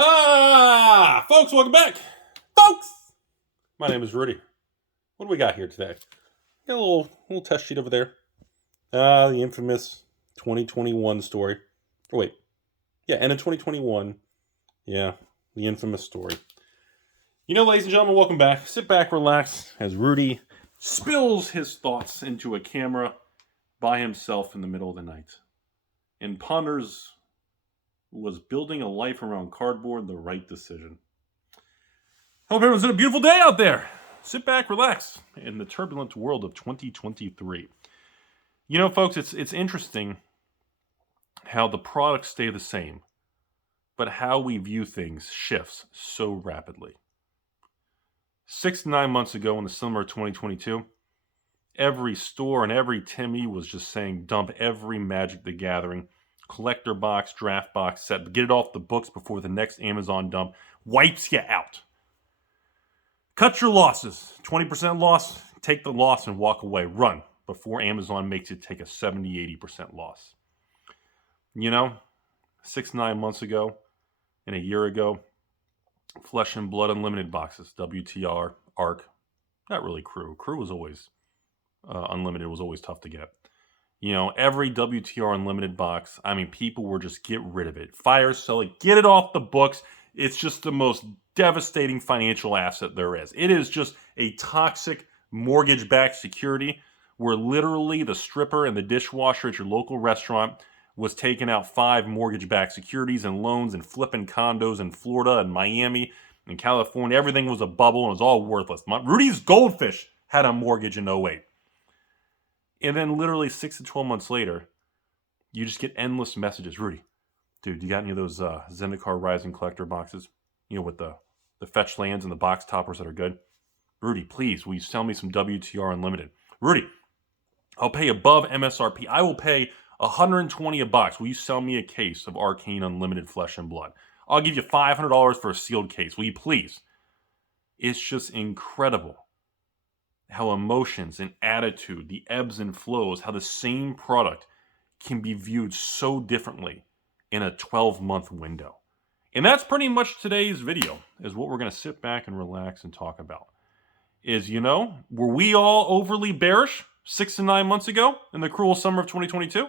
Folks, welcome back. Folks, my name is Rudy. What do we got here today? Got a little test sheet over there. The infamous 2021 story. Oh, wait. Yeah, end of 2021. Yeah, the infamous story. Ladies and gentlemen, welcome back. Sit back, relax, as Rudy spills his thoughts into a camera by himself in the middle of the night and ponders, was building a life around cardboard the right decision? Hope everyone's in a beautiful day out there. Sit back, relax, in the turbulent world of 2023. Folks, it's interesting how the products stay the same, but how we view things shifts so rapidly. 6 to 9 months ago in the summer of 2022, every store and every Timmy was just saying dump every Magic the Gathering collector box, draft box set, get it off the books before the next Amazon dump wipes you out. Cut your losses. 20% loss, take the loss and walk away. Run before Amazon makes you take a 70-80% loss. 6 to 9 months ago and a year ago, Flesh and Blood Unlimited boxes, WTR, ARC, not really Crew. Crew was always, Unlimited was always tough to get. Every WTR Unlimited box, people were just, get rid of it. Fire sell it, get it off the books. It's just the most devastating financial asset there is. It is just a toxic mortgage-backed security where literally the stripper and the dishwasher at your local restaurant was taking out 5 mortgage-backed securities and loans and flipping condos in Florida and Miami and California. Everything was a bubble and it was all worthless. Rudy's Goldfish had a mortgage in 2008. And then literally 6 to 12 months later, you just get endless messages. Rudy, dude, you got any of those Zendikar Rising collector boxes? With the fetch lands and the box toppers that are good? Rudy, please, will you sell me some WTR Unlimited? Rudy, I'll pay above MSRP. I will pay $120 a box. Will you sell me a case of Arcane Unlimited Flesh and Blood? I'll give you $500 for a sealed case. Will you please? It's just incredible how emotions and attitude, the ebbs and flows, how the same product can be viewed so differently in a 12-month window. And that's pretty much today's video, is what we're going to sit back and relax and talk about. Were we all overly bearish 6 to 9 months ago in the cruel summer of 2022?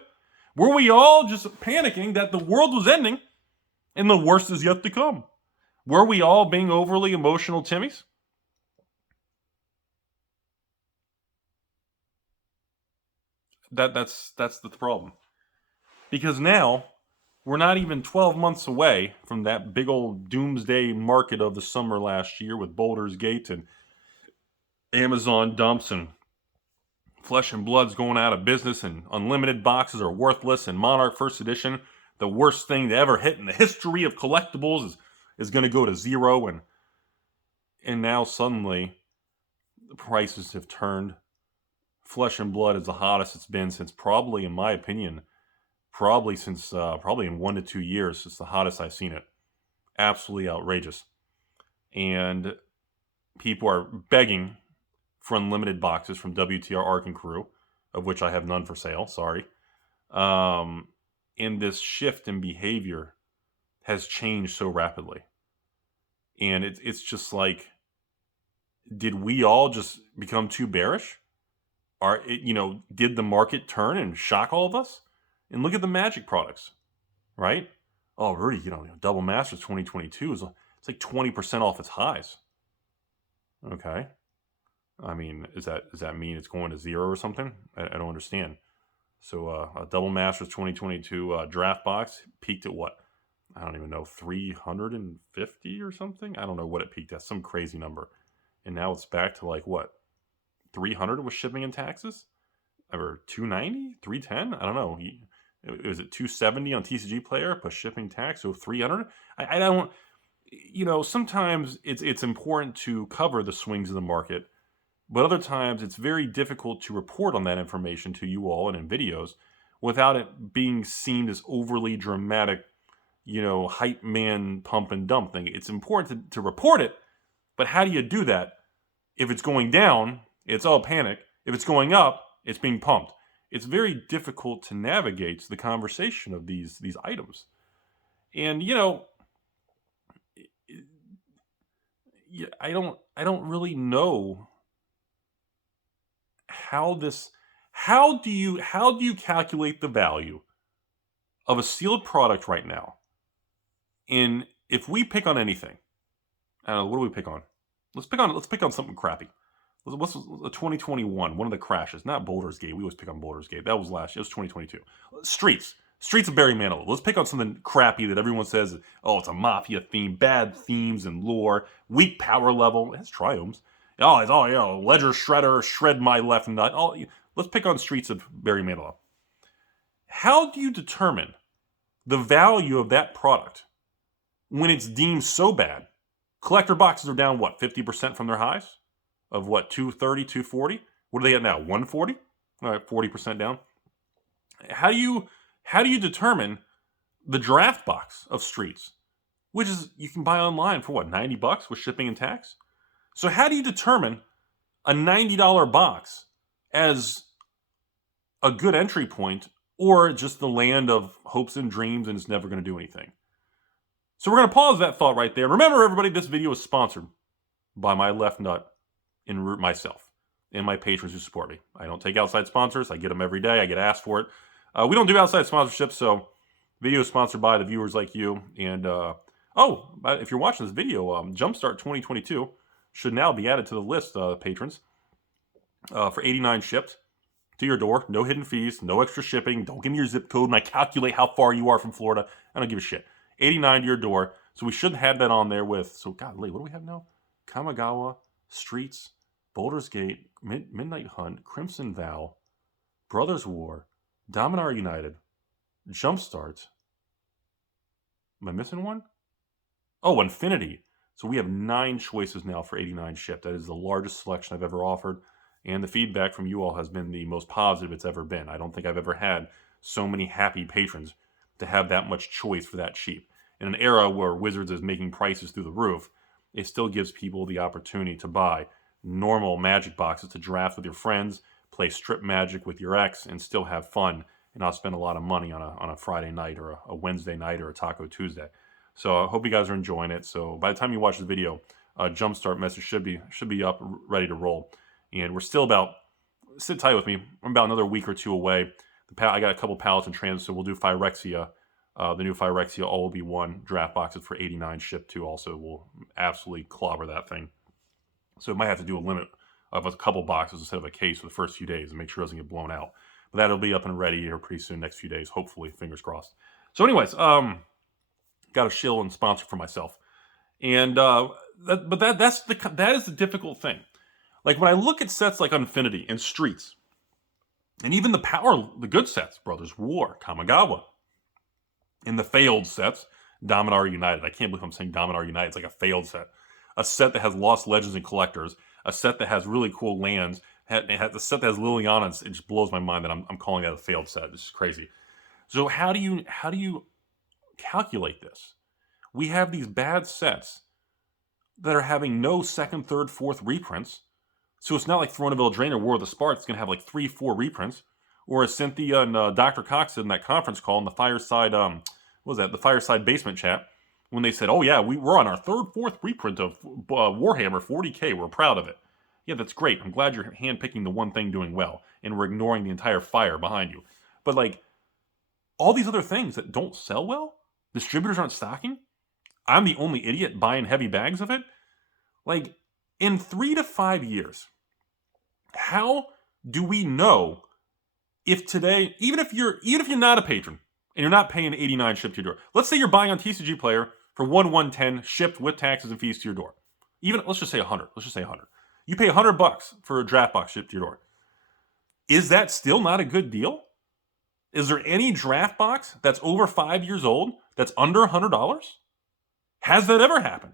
Were we all just panicking that the world was ending and the worst is yet to come? Were we all being overly emotional Timmies? That's the problem. Because now, we're not even 12 months away from that big old Doomsday Market of the summer last year with Baldur's Gate and Amazon dumps and Flesh and Blood's going out of business and Unlimited boxes are worthless and Monarch First Edition, the worst thing to ever hit in the history of collectibles, is going to go to zero. And now suddenly the prices have turned. Flesh and Blood is the hottest it's been since probably, in my opinion, probably in 1 to 2 years. It's the hottest I've seen it. Absolutely outrageous. And people are begging for Unlimited boxes from WTR, Arc, and Crew, of which I have none for sale, sorry. And this shift in behavior has changed so rapidly. And it's just like, did we all just become too bearish? Did the market turn and shock all of us? And look at the Magic products, right? Oh, Rudy, Double Masters 2022 it's like 20% off its highs. Okay. Does that mean it's going to zero or something? I don't understand. So a Double Masters 2022 draft box peaked at what? I don't even know, 350 or something? I don't know what it peaked at, some crazy number. And now it's back to like what? 300 with shipping and taxes? Or 290? 310? I don't know. Was it 270 on TCG Player plus shipping tax? So 300? I don't... sometimes it's important to cover the swings of the market, but other times it's very difficult to report on that information to you all and in videos without it being seen as overly dramatic, hype man pump and dump thing. It's important to report it, but how do you do that? If it's going down, it's all panic. If it's going up, it's being pumped. It's very difficult to navigate the conversation of these items. And, I don't really know how this. How do you calculate the value of a sealed product right now? And if we pick on anything, I don't know, what do we pick on? Let's pick on something crappy. What's a 2021? One of the crashes, not Boulder's Gate. We always pick on Boulder's Gate. That was last year. It was 2022. Streets of Barry Manilow. Let's pick on something crappy that everyone says, oh, it's a mafia theme, bad themes and lore, weak power level. It has triomes. Ledger Shredder, shred my left nut. Let's pick on Streets of Barry Manilow. How do you determine the value of that product when it's deemed so bad? Collector boxes are down, 50% from their highs? Of 230, 240? What are they at now? 140? All right, 40% down. How do you determine the draft box of Streets, which is you can buy online for $90 with shipping and tax? So how do you determine a $90 box as a good entry point, or just the land of hopes and dreams and it's never going to do anything? So we're going to pause that thought right there. Remember, everybody, this video is sponsored by my left nut and myself and my patrons who support me. I don't take outside sponsors. I get them every day. I get asked for it. We don't do outside sponsorships, so video is sponsored by the viewers like you. And, if you're watching this video, Jumpstart 2022 should now be added to the list, patrons, for $89 shipped to your door. No hidden fees, no extra shipping. Don't give me your zip code and I calculate how far you are from Florida. I don't give a shit. 89 to your door. So we should have that on there with, what do we have now? Kamigawa, Streets, Boulder's Gate, Midnight Hunt, Crimson Vow, Brothers War, Dominar United, Jumpstart. Am I missing one? Oh, Infinity. So we have 9 choices now for 89 shipped. That is the largest selection I've ever offered. And the feedback from you all has been the most positive it's ever been. I don't think I've ever had so many happy patrons to have that much choice for that cheap. In an era where Wizards is making prices through the roof, it still gives people the opportunity to buy normal Magic boxes to draft with your friends, play strip Magic with your ex, and still have fun and not spend a lot of money on a Friday night or a Wednesday night or a Taco Tuesday. So I hope you guys are enjoying it. So by the time you watch this video, Jumpstart message should be up, ready to roll. And we're still sit tight with me, I'm about another week or two away. I got a couple pallets in transit, so we'll do Phyrexia. The new Phyrexia All-Will-Be-One draft boxes for 89 shipped too. Also, we'll absolutely clobber that thing. So it might have to do a limit of a couple boxes instead of a case for the first few days and make sure it doesn't get blown out. But that'll be up and ready here pretty soon, next few days, hopefully, fingers crossed. So anyways, got a shill and sponsor for myself. And that is the difficult thing. Like when I look at sets like Infinity and Streets, and even the good sets, Brothers War, Kamigawa, and the failed sets, Dominar United. I can't believe I'm saying Dominar United. It's like a failed set. A set that has Lost Legends and Collectors. A set that has really cool lands. The set that has Liliana. It just blows my mind that I'm calling that a failed set. It's just crazy. So how do you calculate this? We have these bad sets that are having no second, third, fourth reprints. So it's not like Throne of Eldraine or War of the Sparks. It's going to have like 3-4 reprints. Or as Cynthia and Dr. Cox said in that conference call in the Fireside, the Fireside Basement chat, when they said, oh yeah, we're on our third, fourth reprint of Warhammer 40K. We're proud of it. Yeah, that's great. I'm glad you're handpicking the one thing doing well, and we're ignoring the entire fire behind you. But like, all these other things that don't sell well, distributors aren't stocking, I'm the only idiot buying heavy bags of it. Like, in 3 to 5 years, how do we know if today, even if you're not a patron and you're not paying 89 shipped to your door, let's say you're buying on TCG Player for 110 shipped with taxes and fees to your door. Even let's just say 100. Let's just say 100. You pay $100 for a draft box shipped to your door. Is that still not a good deal? Is there any draft box that's over 5 years old that's under $100? Has that ever happened?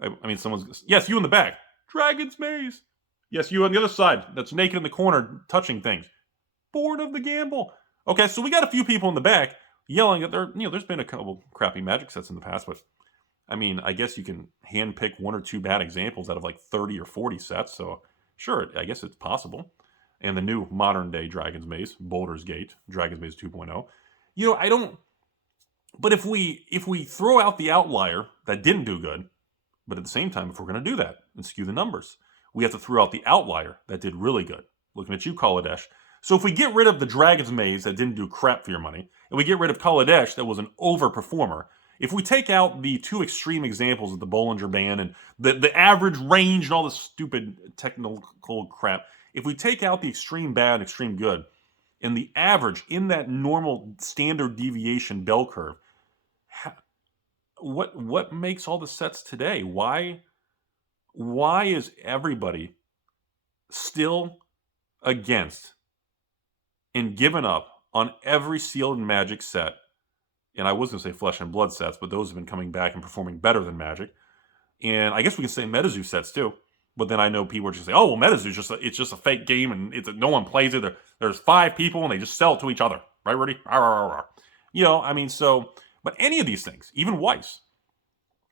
I mean, yes, you in the back. Dragon's Maze. Yes, you on the other side that's naked in the corner touching things. Bored of the gamble. Okay, so we got a few people in the back yelling that there's been a couple crappy Magic sets in the past, but I mean, I guess you can handpick 1 or 2 bad examples out of like 30 or 40 sets, so sure, I guess it's possible. And the new modern day Dragon's Maze, Boulder's Gate, Dragon's Maze 2.0. I don't. But if we throw out the outlier that didn't do good, But at the same time, if we're going to do that and skew the numbers, we have to throw out the outlier that did really good. Looking at you, Kaladesh. So if we get rid of the Dragon's Maze that didn't do crap for your money, and we get rid of Kaladesh that was an overperformer, if we take out the two extreme examples of the Bollinger Band and the average range and all this stupid technical crap, if we take out the extreme bad, extreme good, and the average in that normal standard deviation bell curve, what makes all the sets today? Why is everybody still against and given up on every sealed and Magic set? And I was going to say Flesh and Blood sets, but those have been coming back and performing better than Magic. And I guess we can say MetaZoo sets too. But then I know people are just saying, "Oh, well, MetaZoo it's just a fake game, and no one plays it. There's 5 people, and they just sell it to each other, right, Rudy?" You know, I mean, so. But any of these things, even Weiss,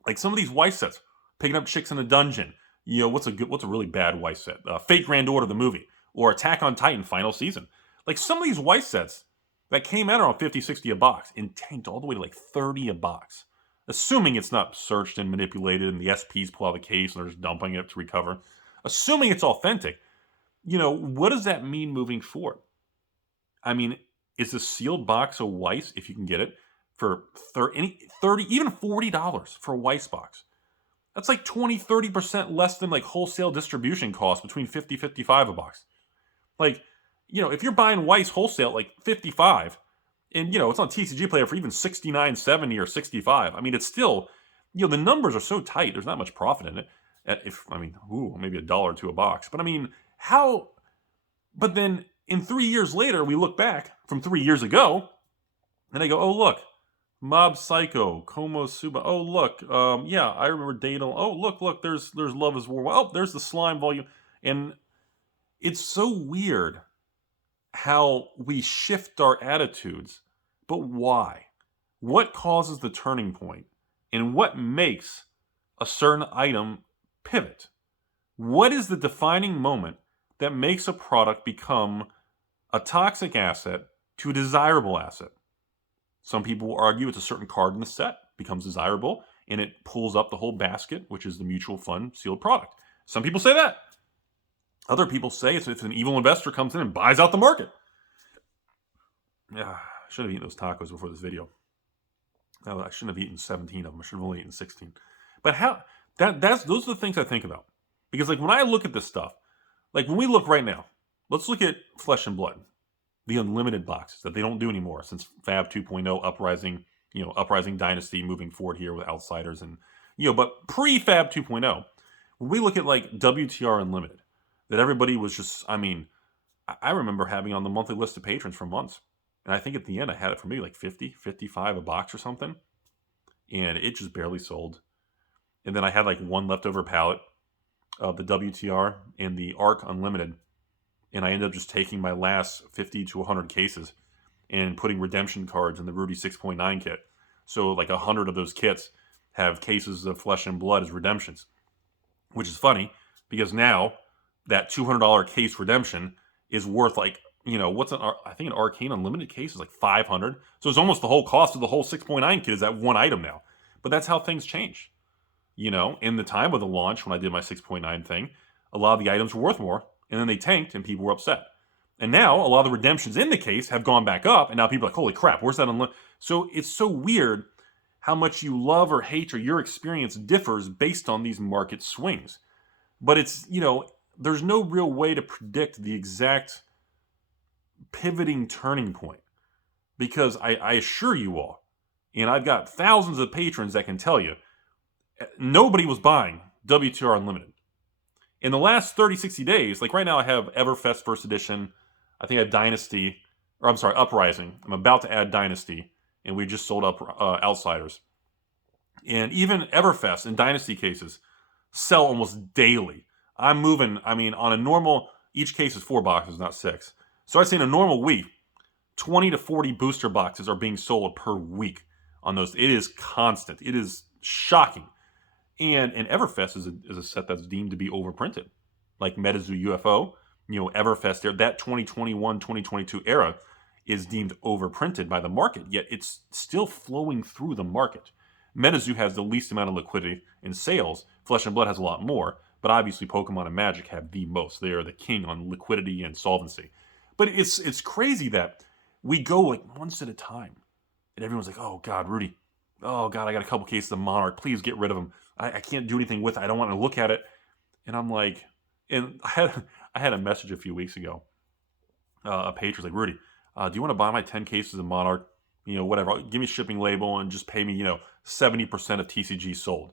like some of these Weiss sets, picking up chicks in a dungeon. You know, what's a really bad Weiss set? Fate Grand Order the movie, or Attack on Titan final season. Like some of these Weiss sets that came out around 50, 60 a box and tanked all the way to like 30 a box. Assuming it's not searched and manipulated and the SPs pull out the case and they're just dumping it to recover. Assuming it's authentic, you know, what does that mean moving forward? I mean, is a sealed box of Weiss, if you can get it, for 30, even $40 for a Weiss box? That's like 20, 30% less than like wholesale distribution costs between 50, 55 a box. Like, you know, if you're buying Weiss wholesale like 55, and, you know, it's on TCG Player for even 69.70 or 65. I mean, it's still, you know, the numbers are so tight. There's not much profit in it. Maybe $1 or $2 a box. But I mean, how? But then in 3 years later, we look back from 3 years ago, and I go, oh look, Mob Psycho, Como Suba. Oh look, yeah, I remember Data. Oh look, there's Love Is War. Oh, there's the Slime volume, and it's so weird how we shift our attitudes. But why? What causes the turning point? And what makes a certain item pivot? What is the defining moment that makes a product become a toxic asset to a desirable asset? Some people will argue it's a certain card in the set becomes desirable and it pulls up the whole basket, which is the mutual fund sealed product. Some people say that. Other people say it's if an evil investor comes in and buys out the market. I should have eaten those tacos before this video. No, I shouldn't have eaten 17 of them. I should have only eaten 16. But those are the things I think about. Because like when I look at this stuff, like when we look right now, let's look at Flesh and Blood, the unlimited boxes that they don't do anymore since Fab 2.0, Uprising Dynasty moving forward here with Outsiders and, but pre-Fab 2.0, when we look at like WTR Unlimited, that everybody was just, I remember having on the monthly list of patrons for months. And I think at the end, I had it for maybe like 50, 55 a box or something. And it just barely sold. And then I had like one leftover pallet of the WTR and the ARC Unlimited. And I ended up just taking my last 50 to 100 cases and putting redemption cards in the Rudy 6.9 kit. So like 100 of those kits have cases of Flesh and Blood as redemptions. Which is funny because now that $200 case redemption is worth like, I think an Arcane Unlimited case is like 500. So it's almost the whole cost of the whole 6.9 kit is that one item now. But that's how things change. In the time of the launch, when I did my 6.9 thing, a lot of the items were worth more, and then they tanked, and people were upset. And now, a lot of the redemptions in the case have gone back up, and now people are like, holy crap, where's that unlimited? So it's so weird how much you love or hate or your experience differs based on these market swings. But it's, there's no real way to predict the exact pivoting turning point, because I assure you all, and I've got thousands of patrons that can tell you, nobody was buying WTR Unlimited. In the last 30, 60 days, like right now I have Everfest First Edition, I think I have Uprising. I'm about to add Dynasty, and we just sold up Outsiders. And even Everfest and Dynasty cases sell almost daily. I'm moving, on a normal, each case is 4 boxes, not 6. So I'd say in a normal week, 20 to 40 booster boxes are being sold per week on those. It is constant. It is shocking. And Everfest is a set that's deemed to be overprinted. Like MetaZoo UFO, Everfest there, that 2021, 2022 era is deemed overprinted by the market, yet it's still flowing through the market. MetaZoo has the least amount of liquidity in sales. Flesh and Blood has a lot more, but obviously Pokemon and Magic have the most. They are the king on liquidity and solvency. But it's crazy that we go like months at a time, and everyone's like, "Oh God, Rudy, oh God, I got a couple cases of Monarch. Please get rid of them. I can't do anything with it. I don't want to look at it." And I'm like, and I had a message a few weeks ago. A page was like, "Rudy, do you want to buy my 10 cases of Monarch? Whatever. Give me a shipping label and just pay me, 70% of TCG sold."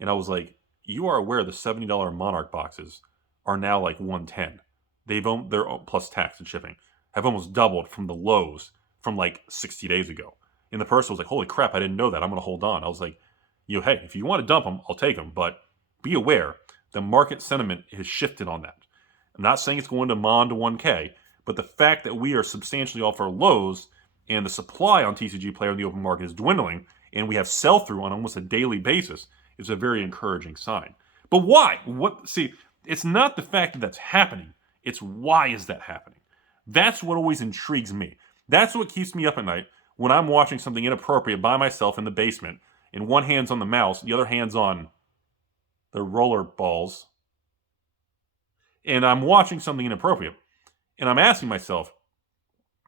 And I was like, "You are aware the $70 Monarch boxes are now like 110. They're plus tax and shipping have almost doubled from the lows from like 60 days ago." And the person was like, "Holy crap, I didn't know that. I'm going to hold on." I was like, "Hey, if you want to dump them, I'll take them, but be aware the market sentiment has shifted on that. I'm not saying it's going to Mon to 1K, but the fact that we are substantially off our lows and the supply on TCG Player in the open market is dwindling, and we have sell-through on almost a daily basis, is a very encouraging sign." But why? See, it's not the fact that that's happening. It's why is that happening? That's what always intrigues me. That's what keeps me up at night when I'm watching something inappropriate by myself in the basement, and one hand's on the mouse, the other hand's on the roller balls, and I'm watching something inappropriate. And I'm asking myself,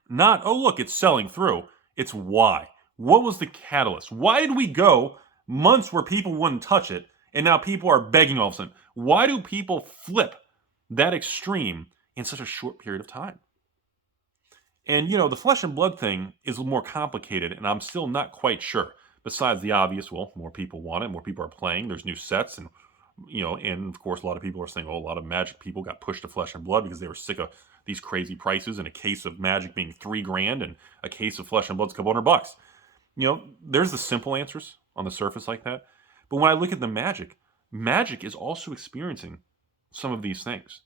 not, "Oh, look, it's selling through." It's why. What was the catalyst? Why did we go months where people wouldn't touch it, and now people are begging all of a sudden? Why do people flip that extreme in such a short period of time? And, the Flesh and Blood thing is more complicated, and I'm still not quite sure. Besides the obvious, well, more people want it, more people are playing, there's new sets, and and of course, a lot of people are saying, "Oh, a lot of Magic people got pushed to Flesh and Blood because they were sick of these crazy prices, and a case of Magic being $3,000 and a case of Flesh and Blood's a couple $100." There's the simple answers on the surface like that. But when I look at the Magic is also experiencing some of these things.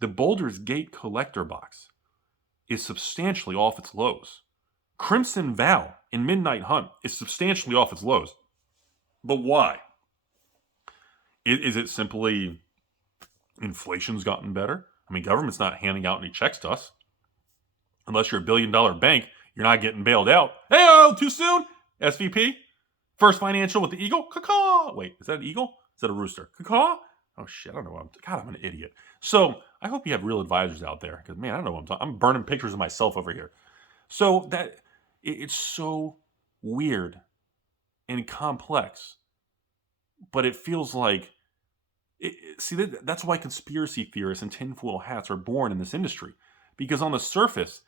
The Baldur's Gate collector box is substantially off its lows. Crimson Vow and Midnight Hunt is substantially off its lows. But why? Is it simply inflation's gotten better? I mean, government's not handing out any checks to us. Unless you're a $1 billion bank, you're not getting bailed out. Hey, too soon? SVP? First Financial with the eagle? Caw-caw! Wait, is that an eagle? Is that a rooster? Caw-caw? Oh, shit, I don't know. God, I'm an idiot. So, I hope you have real advisors out there. Because, man, I don't know what I'm talking. I'm burning pictures of myself over here. So, it's so weird and complex. But it feels like... that's why conspiracy theorists and tinfoil hats are born in this industry. Because on the surface,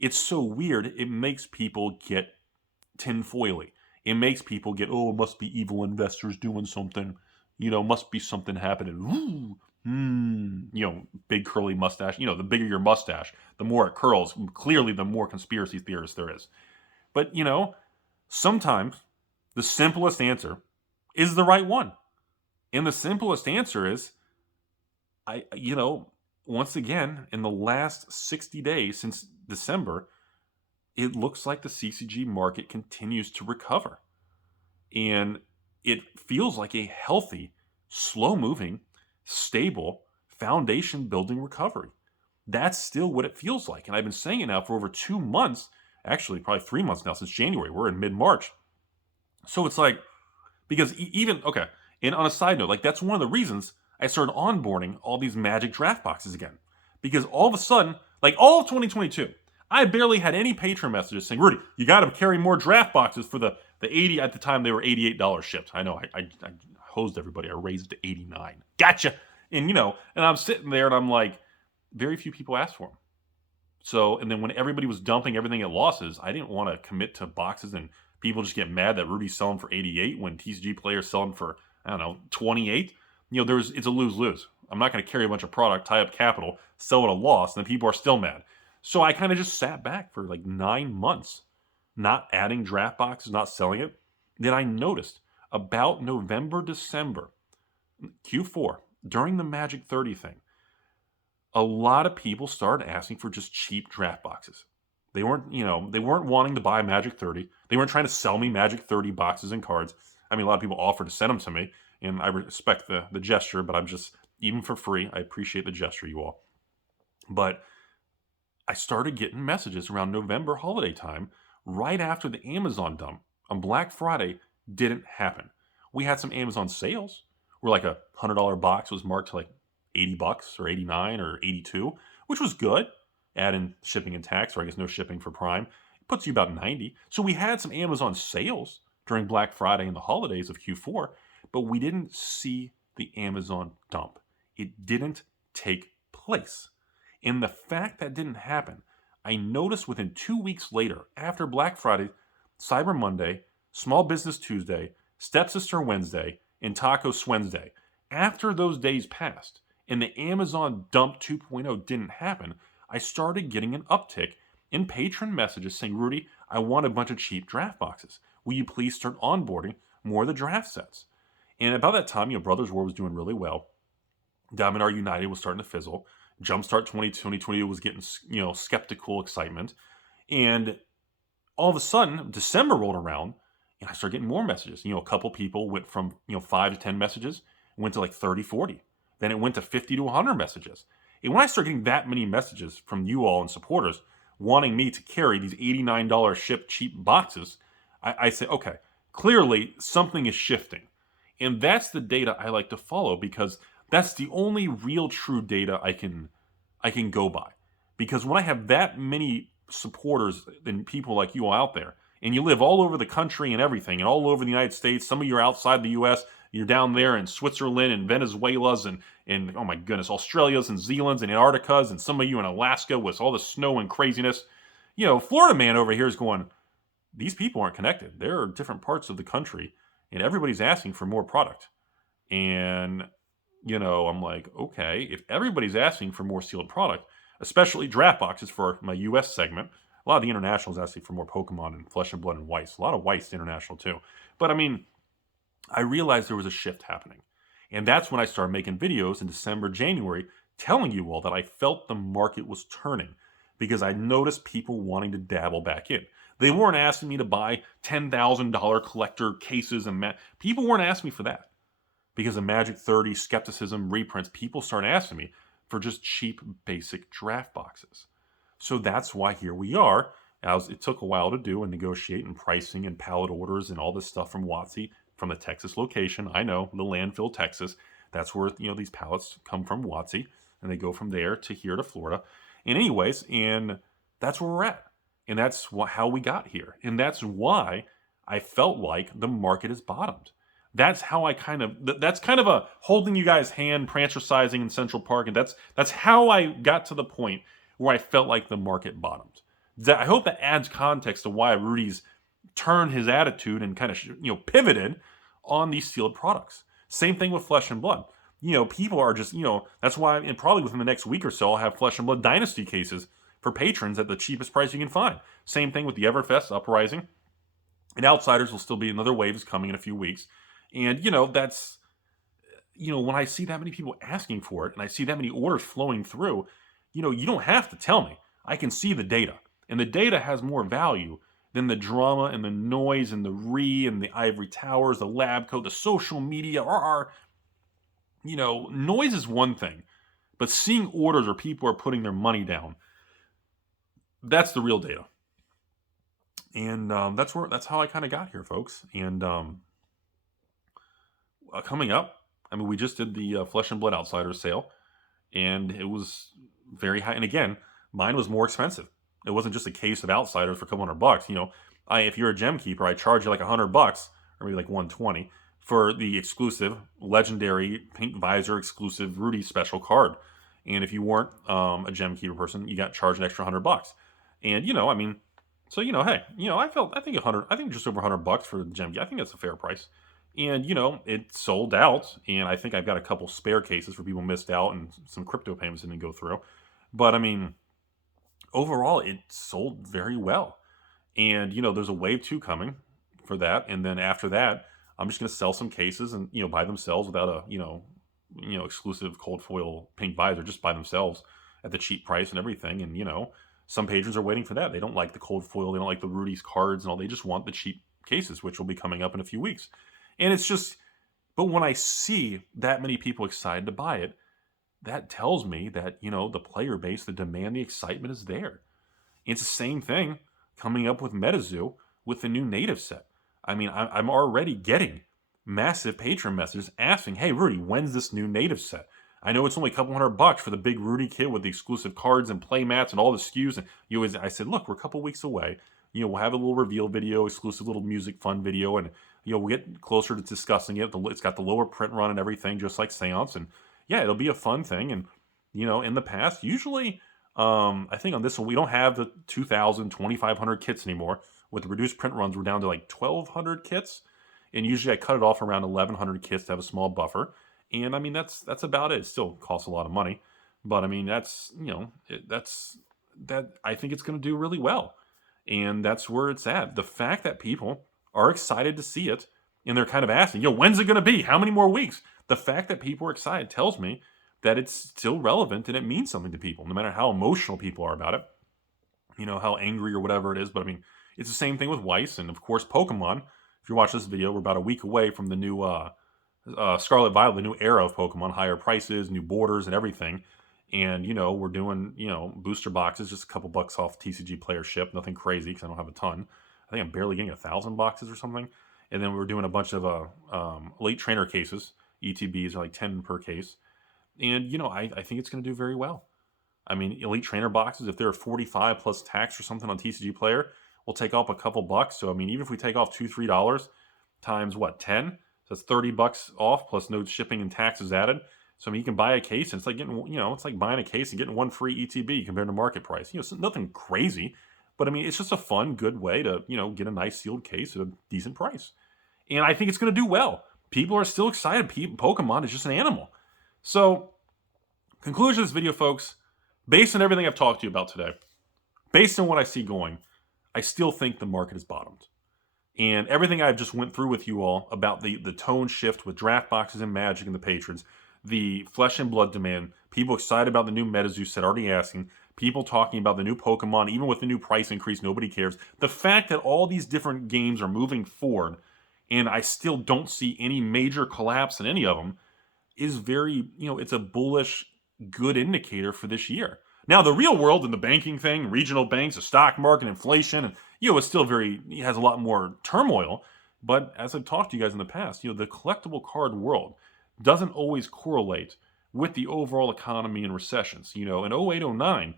it's so weird, it makes people get tinfoily. It makes people get, "Oh, it must be evil investors doing something. Must be something happening." Big curly mustache. The bigger your mustache, the more it curls. Clearly, the more conspiracy theorists there is. But, sometimes the simplest answer is the right one. And the simplest answer is, once again, in the last 60 days since December, it looks like the CCG market continues to recover. And it feels like a healthy, slow-moving, stable, foundation-building recovery. That's still what it feels like. And I've been saying it now for over 2 months, actually probably 3 months now, since January. We're in mid-March. So it's like, because okay, and on a side note, that's one of the reasons I started onboarding all these Magic draft boxes again. Because all of a sudden, all of 2022, I barely had any patron messages saying, "Rudy, you got to carry more draft boxes for the 80." At the time, they were $88 shipped. I know, I hosed everybody. I raised it to $89. Gotcha. And, and I'm sitting there and I'm like, very few people asked for them. So, and then when everybody was dumping everything at losses, I didn't want to commit to boxes and people just get mad that Rudy's selling for 88 when TCG players selling for, 28. It's a lose-lose. I'm not going to carry a bunch of product, tie up capital, sell at a loss, and then people are still mad. So I kind of just sat back for 9 months, not adding draft boxes, not selling it. Then I noticed about November, December, Q4, during the Magic 30 thing, a lot of people started asking for just cheap draft boxes. They weren't wanting to buy Magic 30. They weren't trying to sell me Magic 30 boxes and cards. I mean, a lot of people offered to send them to me, and I respect the gesture, but I'm just, even for free, I appreciate the gesture, you all. But I started getting messages around November holiday time, right after the Amazon dump on Black Friday, Didn't happen. We had some Amazon sales where like $100 box was marked to like $80 or 89 or 82, which was good. Add in shipping and tax, or I guess no shipping for Prime. It puts you about 90. So we had some Amazon sales during Black Friday and the holidays of Q4, but we didn't see the Amazon dump. It didn't take place. And the fact that didn't happen, I noticed within 2 weeks later, after Black Friday, Cyber Monday, Small Business Tuesday, Stepsister Wednesday, and Taco Wednesday. After those days passed and the Amazon Dump 2.0 didn't happen, I started getting an uptick in patron messages saying, Rudy, I want a bunch of cheap draft boxes. Will you please start onboarding more of the draft sets? And about that time, Brothers War was doing really well. Diamond R United was starting to fizzle. Jumpstart 2020 was getting, skeptical excitement. And all of a sudden, December rolled around, and I started getting more messages. A couple people went from, 5 to 10 messages, went to like 30, 40. Then it went to 50 to 100 messages. And when I started getting that many messages from you all and supporters wanting me to carry these $89 shipped cheap boxes, I said, okay, clearly something is shifting. And that's the data I like to follow, because that's the only real true data I can go by. Because when I have that many supporters and people like you all out there, and you live all over the country and everything, and all over the United States, some of you are outside the U.S., you're down there in Switzerland and Venezuela's and oh my goodness, Australia's and Zealand's and Antarctica's, and some of you in Alaska with all the snow and craziness. Florida man over here is going, these people aren't connected. There are different parts of the country, and everybody's asking for more product. And, I'm like, okay, if everybody's asking for more sealed product, especially draft boxes for my U.S. segment, a lot of the internationals asking for more Pokemon and Flesh and Blood and Weiss. A lot of Weiss international too. But I realized there was a shift happening. And that's when I started making videos in December, January, telling you all that I felt the market was turning, because I noticed people wanting to dabble back in. They weren't asking me to buy $10,000 collector cases and people weren't asking me for that. Because of Magic 30, skepticism, reprints, people started asking me for just cheap, basic draft boxes. So that's why here we are. It took a while to do and negotiate and pricing and pallet orders and all this stuff from WotC, from the Texas location. I know, the landfill, Texas. That's where these pallets come from, WotC, and they go from there to here to Florida. And anyways, and that's where we're at. And that's how we got here. And that's why I felt like the market has bottomed. That's how that's kind of a holding you guys' hand, prancercising in Central Park. And that's how I got to the point where I felt like the market bottomed. I hope that adds context to why Rudy's turned his attitude and kind of, pivoted on these sealed products. Same thing with Flesh and Blood. People are just, that's why, and probably within the next week or so, I'll have Flesh and Blood Dynasty cases for patrons at the cheapest price you can find. Same thing with the Everfest Uprising. And Outsiders will still be, another wave is coming in a few weeks. And, that's, when I see that many people asking for it and I see that many orders flowing through, you don't have to tell me. I can see the data. And the data has more value than the drama and the noise and the and the ivory towers, the lab coat, the social media. Noise is one thing. But seeing orders where people are putting their money down, that's the real data. And that's how I kind of got here, folks. And coming up, we just did the Flesh and Blood Outsiders sale, and it was very high. And again, mine was more expensive. It wasn't just a case of Outsiders for a couple $100. If you're a gem keeper, I charge you like $100 or maybe like $120 for the exclusive, legendary pink visor exclusive Rudy special card. And if you weren't a gem keeper person, you got charged an extra $100. And so hey, I think just over $100 for the gem. I think that's a fair price. And it sold out, and I think I've got a couple spare cases for people missed out, and some crypto payments didn't go through. But overall, it sold very well. And there's a wave 2 coming for that, and then after that, I'm just going to sell some cases and by themselves without a exclusive cold foil pink visor, just by themselves at the cheap price and everything. And some patrons are waiting for that. They don't like the cold foil, they don't like the Rudy's cards and all. They just want the cheap cases, which will be coming up in a few weeks. And it's just, but when I see that many people excited to buy it, that tells me that, the player base, the demand, the excitement is there. It's the same thing coming up with MetaZoo with the new native set. I mean, I'm already getting massive patron messages asking, "Hey, Rudy, when's this new native set? I know it's only a couple $100 for the big Rudy kit with the exclusive cards and play mats and all the SKUs." And I said, "Look, we're a couple weeks away. We'll have a little reveal video, exclusive little music fun video, and we'll get closer to discussing it. It's got the lower print run and everything, just like Seance, and yeah, it'll be a fun thing." And in the past, usually, I think on this one we don't have the 2,000, 2,500 kits anymore. With the reduced print runs, we're down to like 1,200 kits, and usually I cut it off around 1,100 kits to have a small buffer. And I mean that's about it. It still costs a lot of money, but I mean that's that I think it's going to do really well. And that's where it's at. The fact that people are excited to see it and they're kind of asking, when's it going to be? How many more weeks? The fact that people are excited tells me that it's still relevant and it means something to people, no matter how emotional people are about it, how angry or whatever it is. But I mean, it's the same thing with Weiss and, of course, Pokemon. If you watch this video, we're about a week away from the new Scarlet Violet, the new era of Pokemon, higher prices, new borders, and everything. And, we're doing, booster boxes, just a couple bucks off TCG player ship. Nothing crazy because I don't have a ton. I think I'm barely getting 1,000 boxes or something. And then we're doing a bunch of late trainer cases. ETBs are like 10 per case. And, I think it's going to do very well. I mean, elite trainer boxes, if they're 45 plus tax or something on TCG player, we'll take off a couple bucks. So, I mean, even if we take off $2, $3 times 10? So that's $30 off plus no shipping and taxes added. So, I mean, you can buy a case and it's like getting, it's like buying a case and getting one free ETB compared to market price. So nothing crazy, but I mean, it's just a fun, good way to, get a nice sealed case at a decent price. And I think it's going to do well. People are still excited. Pokemon is just an animal. So, conclusion of this video, folks, based on everything I've talked to you about today, based on what I see going, I still think the market has bottomed. And everything I've just went through with you all about the tone shift with draft boxes and Magic and the patrons, the flesh and blood demand, people excited about the new MetaZoo set already asking, people talking about the new Pokemon, even with the new price increase, nobody cares. The fact that all these different games are moving forward, and I still don't see any major collapse in any of them, is very, it's a bullish, good indicator for this year. Now, the real world and the banking thing, regional banks, the stock market, inflation, and, it's still it has a lot more turmoil. But as I've talked to you guys in the past, the collectible card world doesn't always correlate with the overall economy and recessions. In 08, 09,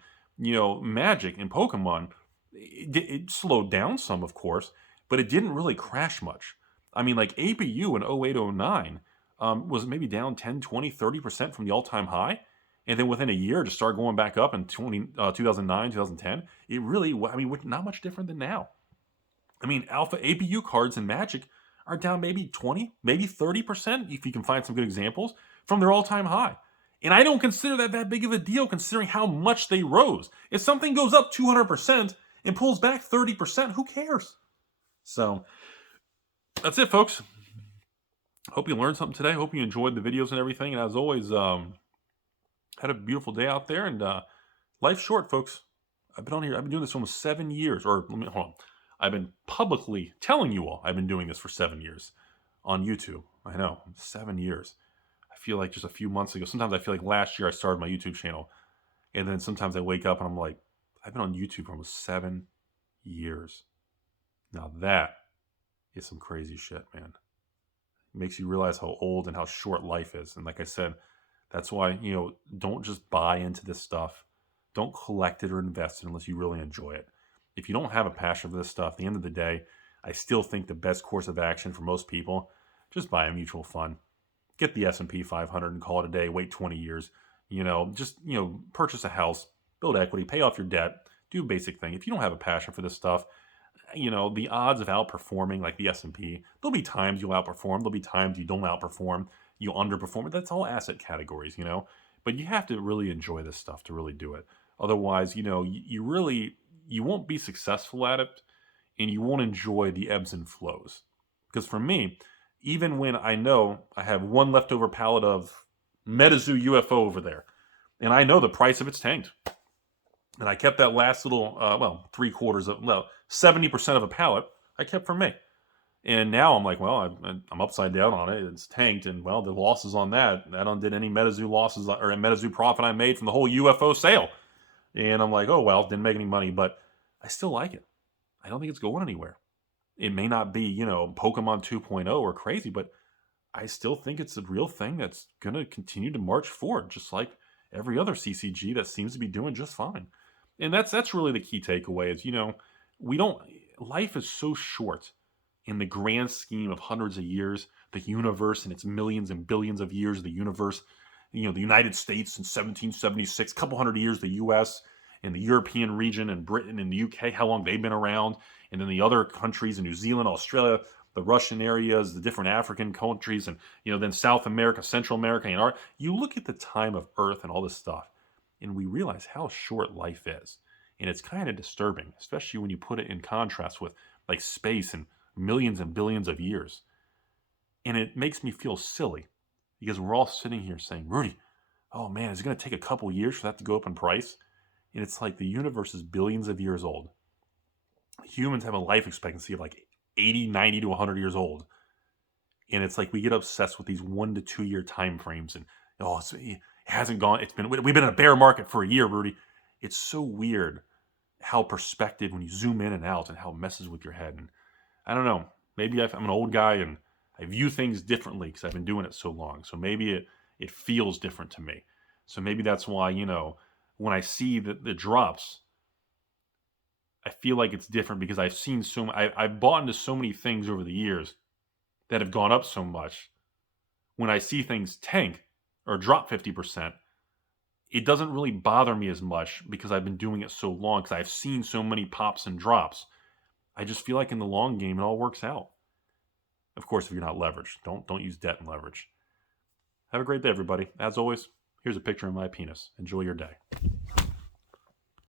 Magic and Pokemon, it slowed down some, of course, but it didn't really crash much. I mean, like APU in 08, 09 was maybe down 10, 20, 30% from the all-time high. And then within a year to start going back up in 2009, 2010, it really, not much different than now. I mean, alpha APU cards in Magic are down maybe 20, maybe 30%, if you can find some good examples, from their all-time high. And I don't consider that big of a deal considering how much they rose. If something goes up 200% and pulls back 30%, who cares? So, that's it, folks. Hope you learned something today. Hope you enjoyed the videos and everything. And as always, had a beautiful day out there, and life's short, folks. I've been on here. I've been doing this for almost 7 years. Or let me hold on. I've been publicly telling you all I've been doing this for 7 years on YouTube. I know, 7 years. I feel like just a few months ago. Sometimes I feel like last year I started my YouTube channel, and then sometimes I wake up and I'm like, I've been on YouTube for almost 7 years. Now that is some crazy shit, man. It makes you realize how old and how short life is. And like I said, that's why, don't just buy into this stuff. Don't collect it or invest it unless you really enjoy it. If you don't have a passion for this stuff, at the end of the day, I still think the best course of action for most people, just buy a mutual fund. Get the S&P 500 and call it a day. Wait 20 years. Purchase a house, build equity, pay off your debt, do a basic thing. If you don't have a passion for this stuff, the odds of outperforming like the S&P, there'll be times you'll outperform. Therell be times you don't outperform. You underperform. That's all asset categories, But you have to really enjoy this stuff to really do it. Otherwise, you won't be successful at it, and you won't enjoy the ebbs and flows. Because for me, even when I know I have one leftover pallet of MetaZoo UFO over there, and I know the price of it's tanked, and I kept that last little, 70% of a pallet I kept for me. And now I'm like, well, I'm upside down on it. It's tanked, and well, the losses on that, I don't did any MetaZoo losses or MetaZoo profit I made from the whole UFO sale. And I'm like, oh well, didn't make any money, but I still like it. I don't think it's going anywhere. It may not be, Pokemon 2.0 or crazy, but I still think it's a real thing that's going to continue to march forward, just like every other CCG that seems to be doing just fine. And that's really the key takeaway is, we don't, life is so short in the grand scheme of hundreds of years, the universe and its millions and billions of years, the universe, the United States in 1776, a couple hundred years, the US and the European region and Britain and the UK, how long they've been around, and then the other countries in New Zealand, Australia, the Russian areas, the different African countries, and then South America, Central America, and you look at the time of Earth and all this stuff, and we realize how short life is. And it's kind of disturbing, especially when you put it in contrast with like space and millions and billions of years. And it makes me feel silly because we're all sitting here saying, Rudy, oh man, is it going to take a couple years for that to go up in price? And it's like the universe is billions of years old. Humans have a life expectancy of like 80, 90 to 100 years old. And it's like we get obsessed with these 1 to 2 year time frames. And it hasn't gone. We've been in a bear market for a year, Rudy. It's so weird how perspective, when you zoom in and out, and how it messes with your head. And I don't know. Maybe I'm an old guy and I view things differently because I've been doing it so long. So maybe it feels different to me. So maybe that's why, when I see the drops, I feel like it's different because I've seen I've bought into so many things over the years that have gone up so much. When I see things tank or drop 50%, it doesn't really bother me as much because I've been doing it so long, because I've seen so many pops and drops. I just feel like in the long game, it all works out. Of course, if you're not leveraged, don't use debt and leverage. Have a great day, everybody. As always, here's a picture of my penis. Enjoy your day.